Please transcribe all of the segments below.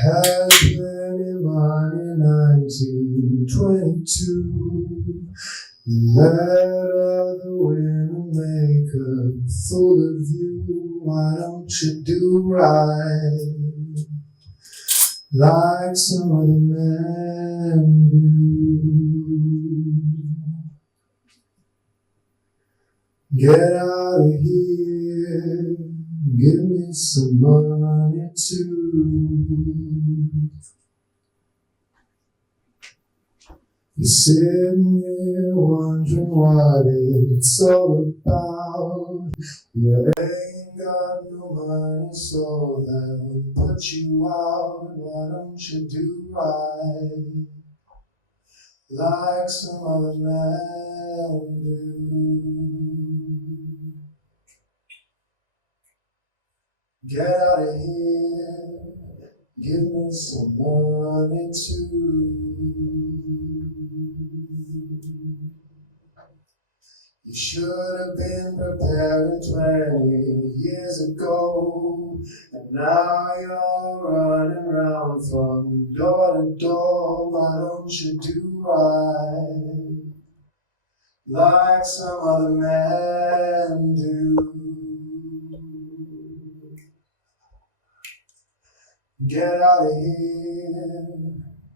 Had plenty money in 1922. Let other women make a fool of you. Why don't you do right like some other men do? Get out of here, give me some money too. You're sitting here wondering what it's all about. You ain't got no money, so they'll put you out. Why don't you do right like some other men do? Get out of here, give me some money too. You should have been prepared 20 years ago, and now you're running around from door to door. Why don't you do right like some other men do? Get out of here,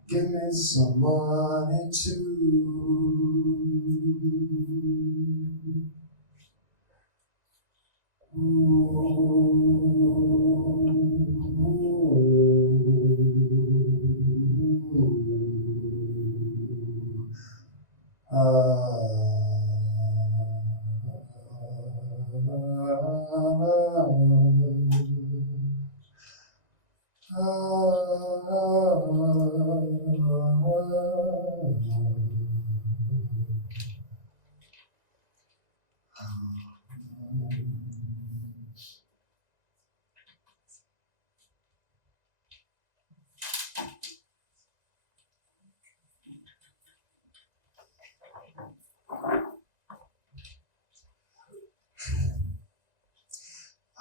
give me some money too.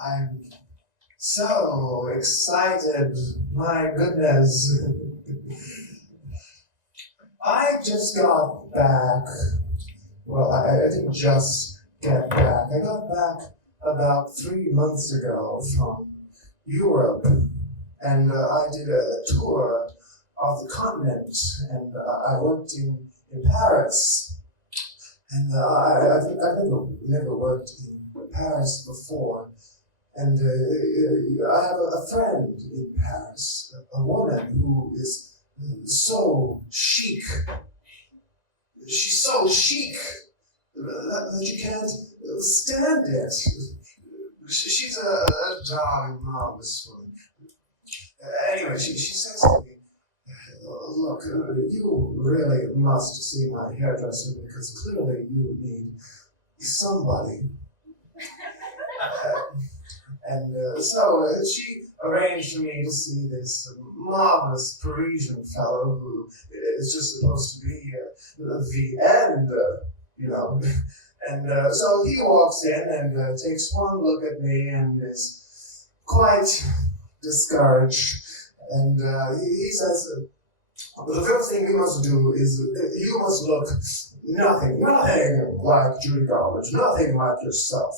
I'm so excited, my goodness. I just got back. Well, I didn't just get back. I got back about 3 months ago from Europe, and I did a tour of the continent, and I worked in Paris. And I've never worked in Paris before. And I have a friend in Paris, a woman who is so chic. She's so chic that you can't stand it. She's a darling, marvelous woman. Anyway, she says to me, look, you really must see my hairdresser because clearly you need somebody. So she arranged for me to see this marvelous Parisian fellow who is just supposed to be the end, you know. And so he walks in and takes one look at me and is quite discouraged. And he says, the first thing you must do is you must look nothing like Judy Garland, nothing like yourself.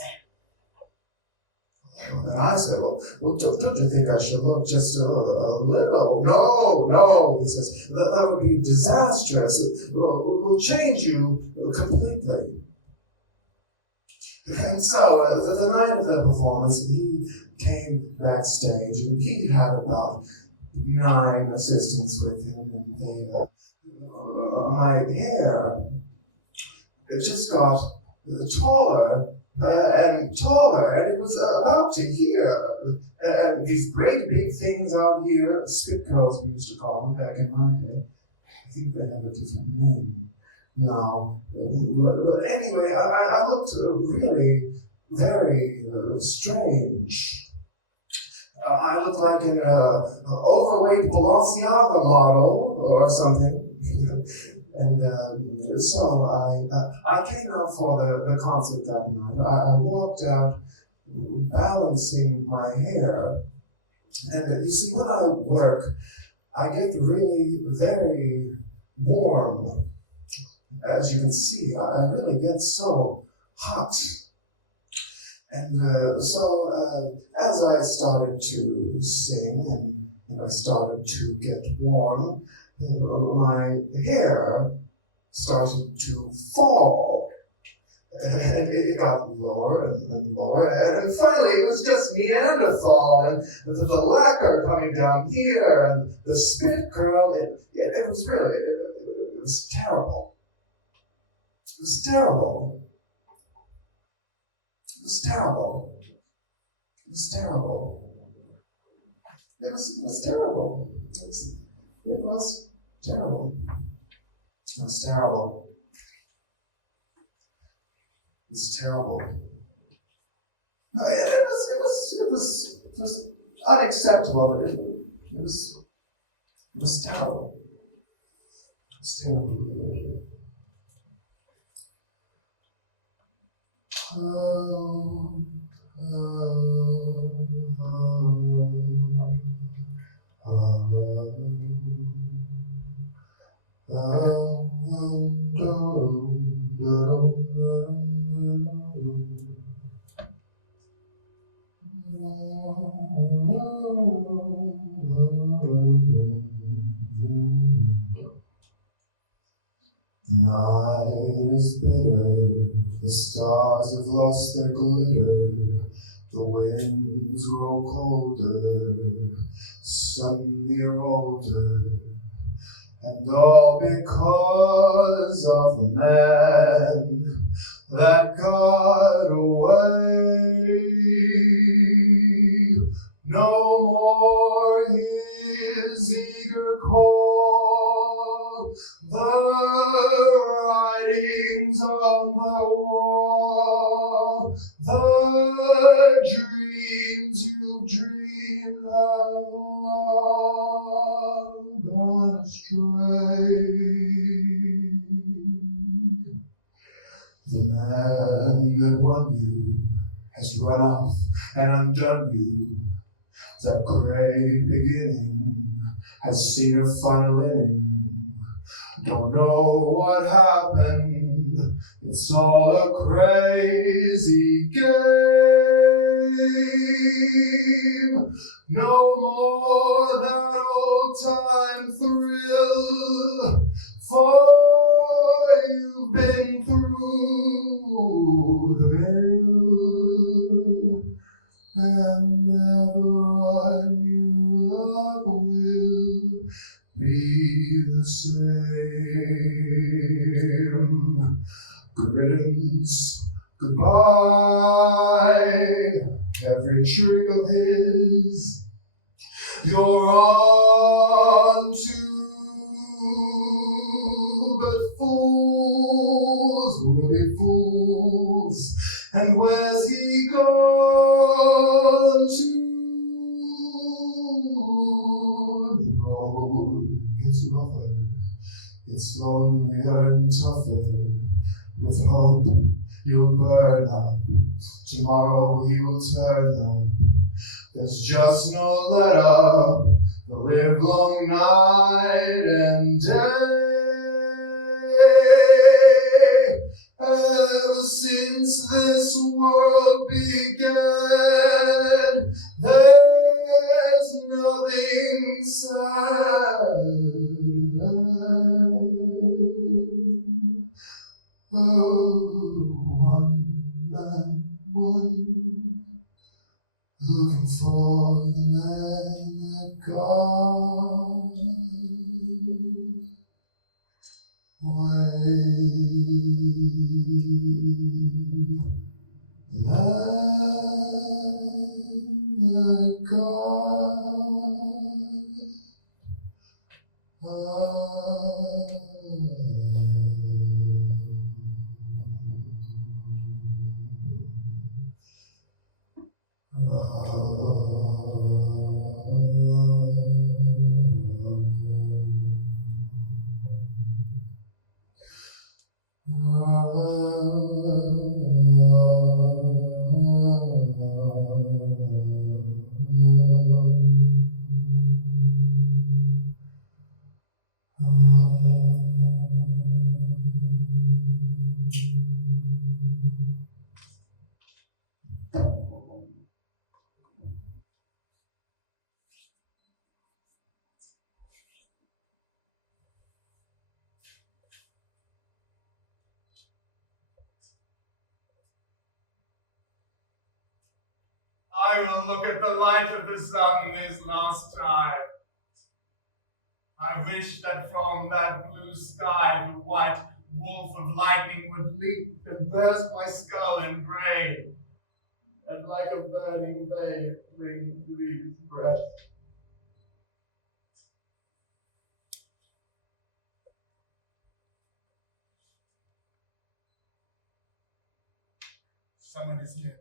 And I said, well, don't you think I should look just a little? No, he says, that would be disastrous. We'll change you completely. And so, the night of the performance, he came backstage, and he had about 9 assistants with him, and my hair, it just got taller and taller, and it was about to here. And these great big things out here, spit curls we used to call them back in my day. I think they have a different name now. But anyway, I looked really very strange. I looked like an overweight Balenciaga model or something. And so I came out for the concert that night. I walked out balancing my hair. And you see, when I work, I get really very warm. As you can see, I really get so hot. And so as I started to sing and I started to get warm, my hair started to fall. And it got lower and lower, and finally it was just Neanderthal, and the lacquer coming down here, and the spit curl, it was really, it was terrible. It was terrible. It was terrible. It was terrible. It was terrible. It was terrible. It was terrible. It was terrible. It was unacceptable. It was terrible. It was terrible. The night is bitter, the stars have lost their glitter, the winds grow colder, suddenly you're older, and all because of the man that got away. No more his eager call, the writings on the wall, the dreams you've dreamed have all gone astray. The man that won you has run off and undone you. That great beginning has seen a final ending. Don't know what happened, it's all a crazy game. No more that old time thrill, for you've been through the mill, and never a new love will be the same. Riddance, goodbye, every trick of his you're on to, but fools will be fools, and where's he gone to? The road gets rougher, it's lonelier and tougher. With hope you'll burn up, tomorrow he will turn up. There's just no let up, the livelong night and day. Ever since this world began, Oh, one man, one, looking for the man that God I will look at the light of the sun this last time. I wish that from that blue sky the white wolf of lightning would leap and burst my skull in gray, and like a burning babe cling to his breast. Someone is here.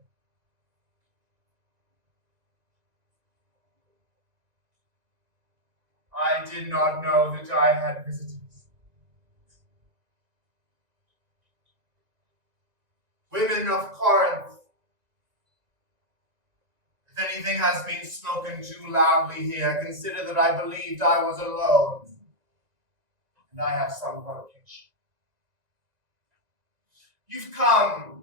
I did not know that I had visitors. Women of Corinth, if anything has been spoken too loudly here, consider that I believed I was alone, and I have some provocation. You've come,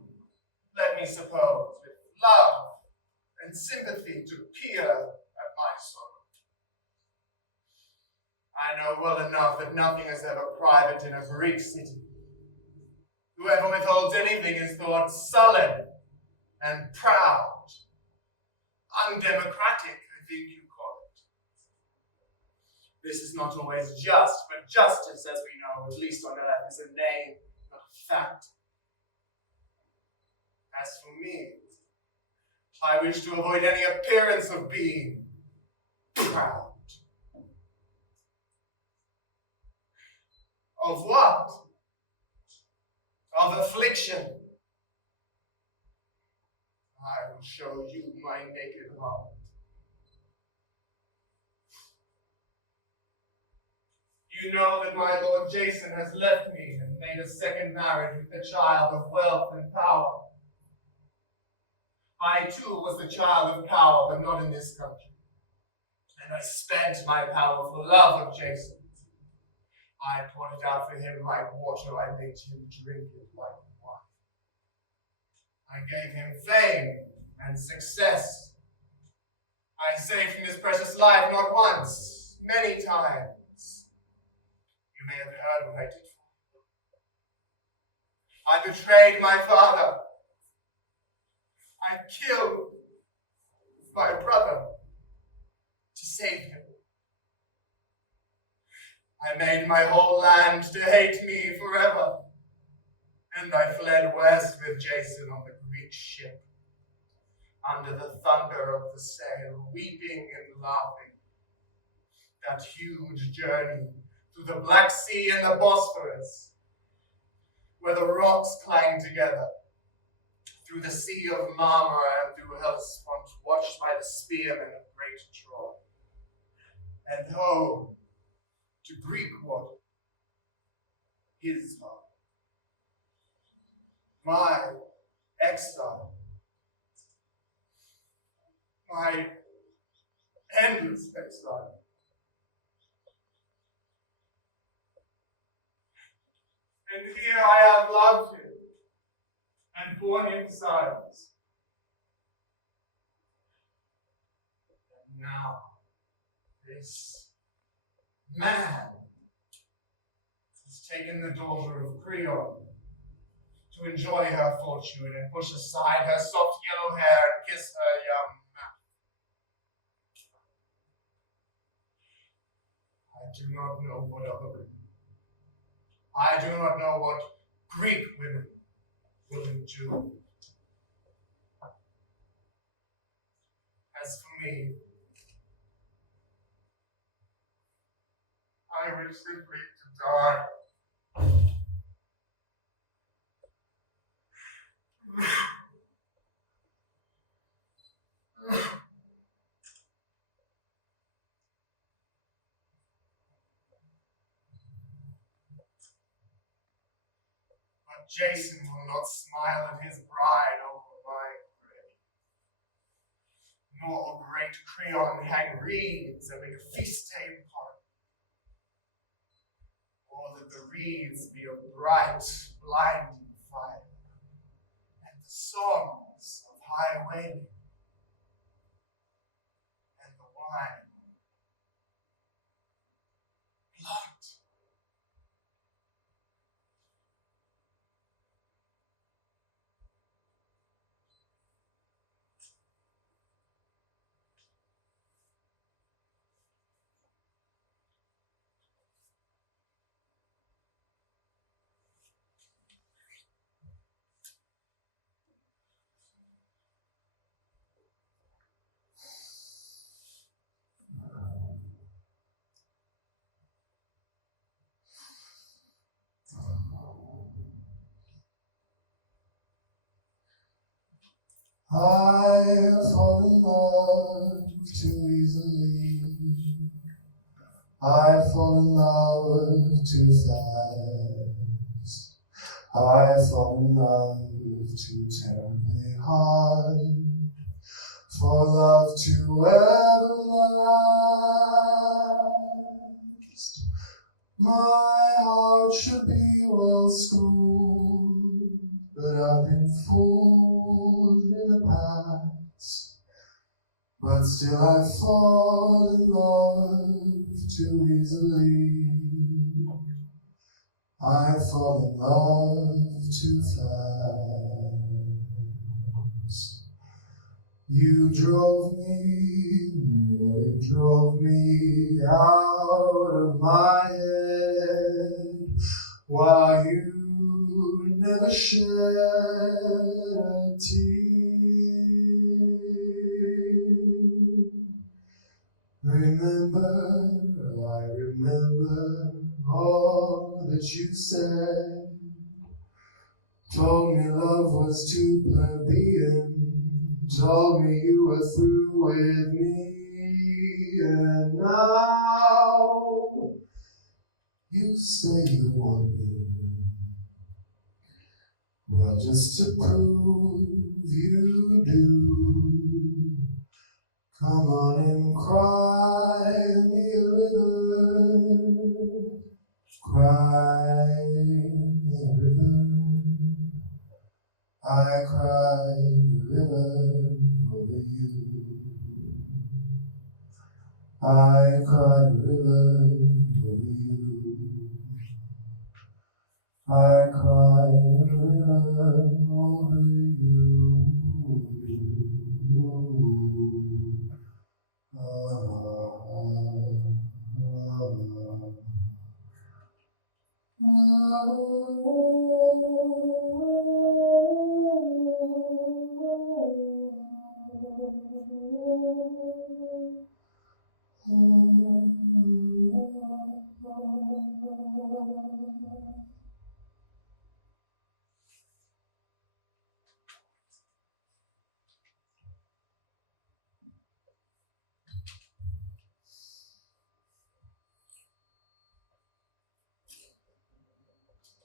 let me suppose, with love and sympathy to peer at my sorrow. I know well enough that nothing is ever private in a Greek city. Whoever withholds anything is thought sullen and proud, undemocratic, I think you call it. This is not always just, but justice, as we know, at least on earth, is a name, not a fact. As for me, I wish to avoid any appearance of being proud. Of what? Of affliction. I will show you my naked heart. You know that my Lord Jason has left me and made a second marriage with the child of wealth and power. I too was the child of power, but not in this country. And I spent my power for love of Jason. I poured it out for him like water. I made him drink it like wine. I gave him fame and success. I saved him his precious life not once, many times. You may have heard what I did for him. I betrayed my father. I killed my brother to save him. I made my whole land to hate me forever. And I fled west with Jason on the Greek ship, under the thunder of the sail, weeping and laughing. That huge journey through the Black Sea and the Bosphorus, where the rocks clang together, through the Sea of Marmara and through Hellespont, watched by the spearmen of great Troy, and home to Greek water, his home. My exile, my endless exile. And here I have loved him and borne him sons. And now, this man has taken the daughter of Creon to enjoy her fortune and push aside her soft yellow hair and kiss her young mouth. I do not know what other women. I do not know what Greek women will endure. As for me, I wish simply to die. But Jason will not smile at his bride over my grave, nor will great Creon hang wreaths and make a feast day party, or that the wreaths be of bright, blinding fire, and the songs of high wailing, and the wine blood. I fall in love too easily. I fall in love too fast. I fall in love too terribly hard. For love to ever last. My heart should be well schooled, but I've been fooled in the past. But still I fall in love too easily. I fall in love too fast. You nearly drove me out of my head, while you never shed a tear. I remember all that you said. Told me love was too plebeian, told me you were through with me, and now you say you want me. Well, just to prove you do, come on and cry me a river, cry me a river. I cried a river over you. I cried a river over you. I cried a river over you.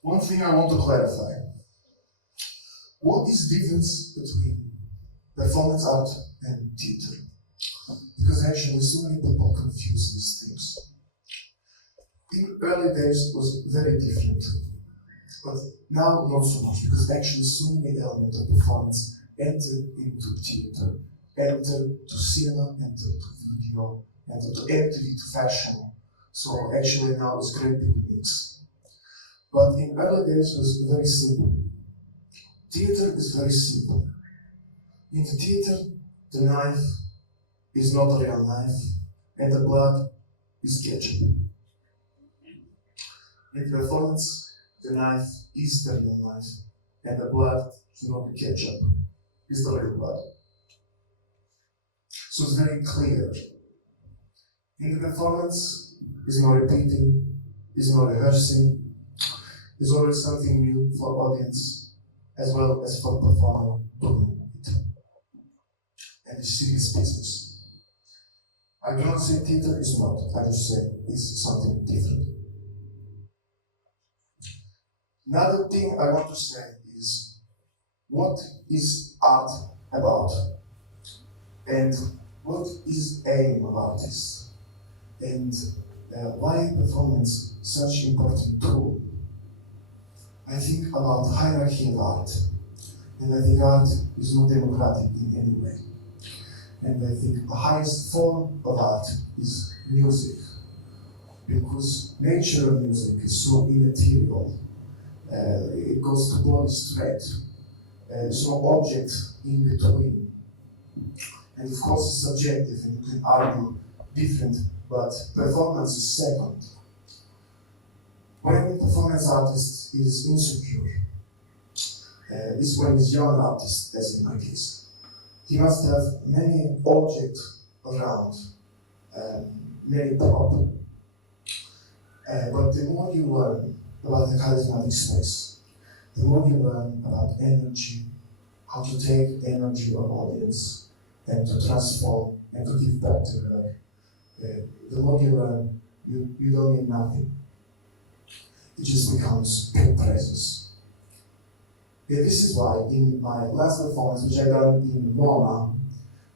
One thing I want to clarify. What is the difference between performance art and theater? Because actually so many people confuse these things. In early days it was very different, but now not so much, because actually so many elements of performance enter into theater, enter to cinema, enter to video, enter to MTV, to fashion. So actually now it's a great big mix. But in early days it was very simple. Theater is very simple. In the theater, the knife is not a real knife, and the blood is ketchup. In the performance, the knife is the real knife, and the blood is not the ketchup, it's the real blood. So it's very clear. In the performance, it's not repeating, it's not rehearsing, it's always something new for audience as well as for performer doing it. And it's serious business. I do not say theater is not, I just say it's something different. Another thing I want to say is, what is art about? And what is aim of artists? And why performance such important tool? I think about hierarchy of art. And I think art is not democratic in any way. And I think the highest form of art is music. Because nature of music is so immaterial. It goes to body straight. There's no object in between. And of course it's subjective and you can argue different, but performance is second. When a performance artist is insecure, is when he's young artist, as in my case. He must have many objects around, many prop. But the more you learn about the charismatic space, the more you learn about energy, how to take energy of audience and to transform and to give back to her. The more you learn, you don't need nothing. It just becomes pure presence. And this is why in my last performance, which I done in MoMA,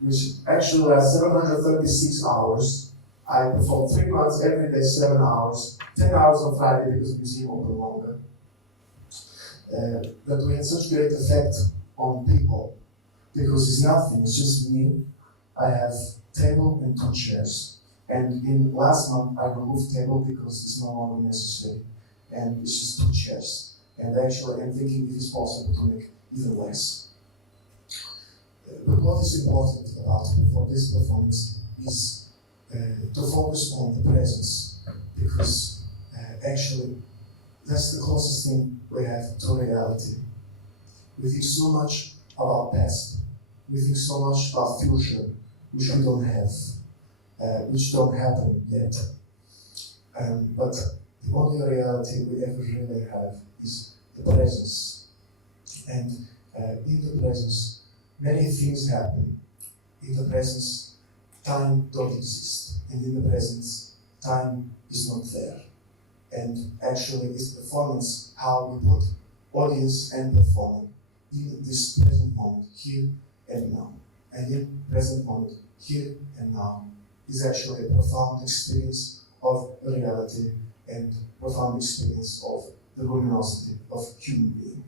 which actually lasts 736 hours, I performed 3 months every day, 7 hours, 10 hours on Friday because the museum opened longer. But we had such great effect on people because it's nothing, it's just me. I have table and 2 chairs. And in last month, I removed table because it's no longer necessary. And it's just 2 chairs. And actually, I'm thinking if it's possible to make even less. But what is important about for this performance is to focus on the presence, because actually that's the closest thing we have to reality. We think so much about past, we think so much about future, which we don't have, which don't happen yet. But the only reality we ever really have is the presence. And in the presence, many things happen. In the presence, time don't exist. And in the presence, time is not there. And actually, it's performance how we put audience and performer in this present moment, here and now. And in present moment, here and now, is actually a profound experience of reality and profound experience of the luminosity of human being.